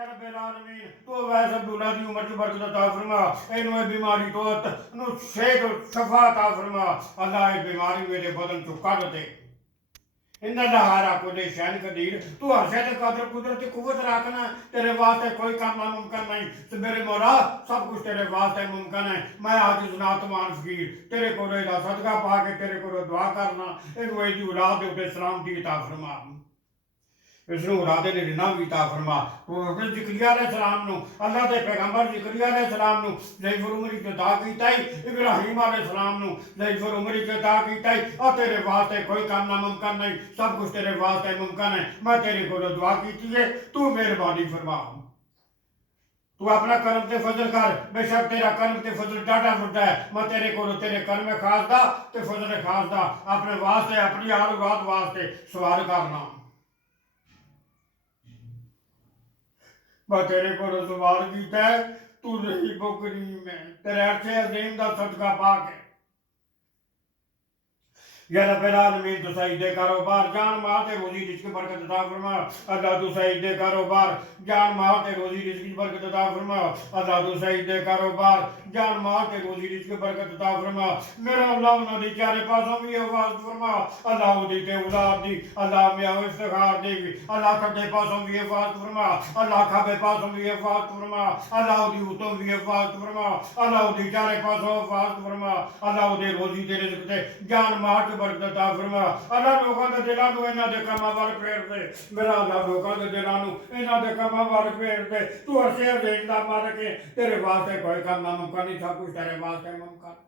या रब्बल आलमीन तो वैसे अब्दुल्ला दी उम्र च बरकत अता फरमा इन्हू ए बीमारी तो नु सेहत शफा अता फरमा अल्लाह ए बीमारी मेरे बदन चो कढ दे इंदा हारा को दे शैन कदीर तू हर शे कादर कुदरत कुव्वत रखना तेरे वास्ते कोई काम नामुमकिन नहीं तो मेरे मौला सब कुछ तेरे वास्ते मुमकिन है मैं आज नातमान फकीर तेरे को सदका पा के तेरे को दुआ करना इन्हू एदी औलाद दे उते सलामती अता फरमा इसनू औलादे ने रिना भी अता फरमा प्रोफेट ज़करिया अलैहिस्सलाम नु अल्लाह दे पैगंबर ज़करिया अलैहिस्सलाम नु ज़ईफुल उमरी च अता कीता ही इब्राहीम अलैहिस्सलाम नु ज़ईफुल उमरी च अता कीता ही और तेरे वास्ते कोई काम नामुमकिन नहीं सब कुछ तेरे वास्ते मुमकिन है मैं तेरे को दुआ कीती है तू मेहरबानी फरमा तू अपना कर्म ते फजल कर बेशक तेरा कर्म ते फजल डाटा फुटा है मैं तेरे को तेरे कर्म खास दा ते फजल खास दा अपने वास्ते अपनी हाल रात वास्ते सवाल करना मैं तेरे को सवाल किया है तू रही बुकरी में तेरे अर्शे अजीम का सदका पा के या रब्बल आलमीन तू सही दे कारोबार जान माल ते रोजी रिज़्क़ की बरकत अता फरमा अल्लाह तू सही दे कारोबार जान माल ते रोजी रिज़्क़ की बरकत अता फरमा अल्लाह तू सही दे कारोबार जान माल ते रोजी रिज़्क़ की बरकत अता फरमा मेरा अल्लाह उन्हां दी चारे पासों भी हिफाजत फरमा अल्लाह दी ते औलाद दी अल्लाह मियां इफ्तिखार दी अल्लाह खब्बे पासों भी हिफाजत फरमा अल्लाह खब्बे पासों भी हिफाजत फरमा अल्लाह दी उतों भी हिफाजत फरमा अल्लाह दी चारे पासों हिफाजत फरमा अल्लाह दे रोजी दे रिज़्क़ ते जान माल बरकत अता फरमा अल्लाह लोगों के दिलों को इन्हां दे कामां वल फेर दे मेरा अल्लाह लोगों के दिलों को इन्हां दे कामां वल फेर दे तू अर्शे अज़ीम दा मालिक है तेरे वास्ते कोई काम नामुमकिन नहीं सब कुछ तेरे वास्ते मुमकिन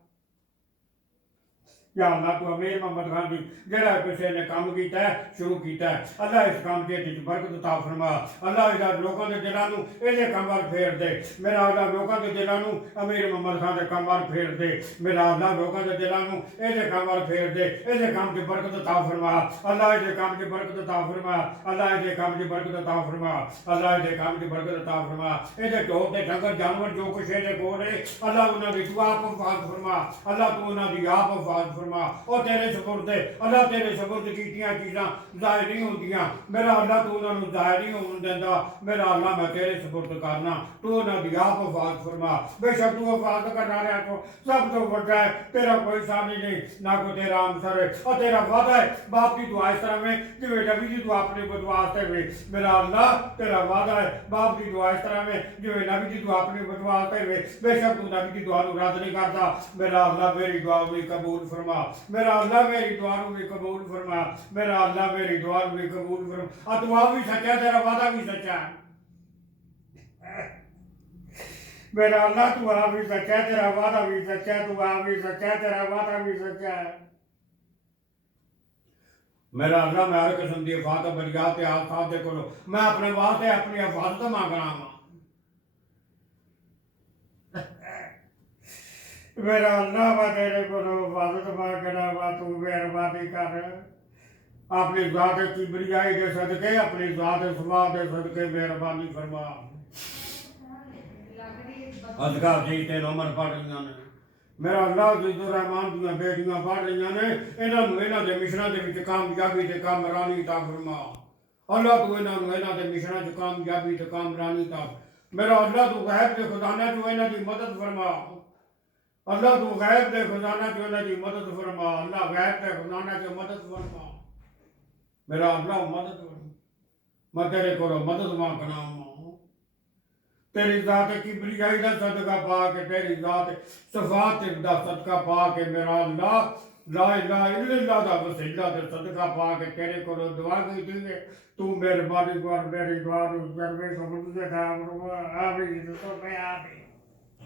या अल्लाह तू अमीर मोहम्मद खान जी जरा किसी ने काम किया है शुरू किया है अल्लाह इस काम के बरकत अता फरमा अल्लाह इदा लोगों के दिलों को इहदे काम वल फेर दे मेरा अल्लाह लोगों के दिलों को अमीर मोहम्मद खान के काम वल फेर दे मेरा अल्लाह लोगों के दिलों को इहदे काम वल फेर दे इहदे काम की बरकत अता फरमा अल्लाह इहदे काम की बरकत अता फरमा अल्लाह इहदे काम की बरकत अता फरमा अल्लाह इहदे काम की बरकत अता फरमा इहदे ढोर ते डंगर जानवर जो कुछ इहदे कोल है अल्लाह उन्हां दी तू आप हिफाजत फरमा अल्लाह तू उन्हां दी आप हिफाजत फरमा और तेरे सपुर्द अल्लाह तेरे सपुर्द कीतियां चीज़ां ज़ाहिर नहीं होंदियां मेरा अल्लाह तू उन्होंने ज़ाहिर नहीं होने देंदा मेरा अल्लाह मैं तेरे सपुर्द करना तू उन्होंने दी आप हिफाजत फरमा बेशक तू हिफाजत करना रहा तो सब तो बड़ा है तेरा कोई सामने नहीं ना कोई तेरा आंसर है और तेरा वादा है बाप की दुआ इस तरह में जिवें नबी की दुआ अपने को दुआते हुए मेरा अल्लाह तेरा वादा है बाप की दुआ इस तरह में जिवें नबी की दुआ अपने को दुआते हुए बेशक तू नबी की दुआ को रद्द नहीं करता मेरा अल्लाह मेरी दुआ भी कबूल फरमा मेरा अल्लाह मेरी दुआ भी कबूल फरमा मेरा अल्लाह मेरी दुआ भी कबूल फरमा और दुआ भी सच्चा तेरा वादा भी सच्चा है मेरा अल्लाह तू आ भी सच्चा तेरा वादा भी सच्चा तू आ भी सच्चा तेरा वादा भी सच्चा है मेरा अल्लाह मैं हर किस्म की हिफाजत बरियात आस्था दे कोलो मैं अपने वास्ते अपनी हिफाजत मांगना वा मेरा अल्लाह मैं तेरे को हिफाजत मांगना वा तू मेहरबानी कर अपनी ज़ात किबरियाई दे सदके अपनी ज़ात सुबह दे सदके मेहरबानी फरमा अजगा जी तेन उमर पढ़ रही ने मेरा अल्लाह अज़ीज़ुर रहमान दियां बेटियां पढ़ रही ने इन्हां दे मिशनां दे विच कामयाबी ते कामरानी अता फरमा अल्लाह तू इन्हां दे मिशनां च कामयाबी ते कामरानी अता मेरा अल्लाह तू गैब दे खजाना चो इन्हां दी मदद फरमा अल्लाह तू गैब दे खजाना चो इन्हां दी मदद फरमा अल्लाह गैब दे खजाना चो मदद फरमा मेरा अल्लाह मदद मैं तेरे को मदद मांगना तेरी ज़ात किबरियाई दा सदका पा के तेरी ज़ात सफात दा सदका पा के मेरा अल्लाह ला इलाहा इल्लल्लाह दा वसीला दे सदका पा के तेरे को दुआ की है तू मेहरबानी कर मेरी दुआ नु सर्वे कबूल से था आमीन तो मैं आमीन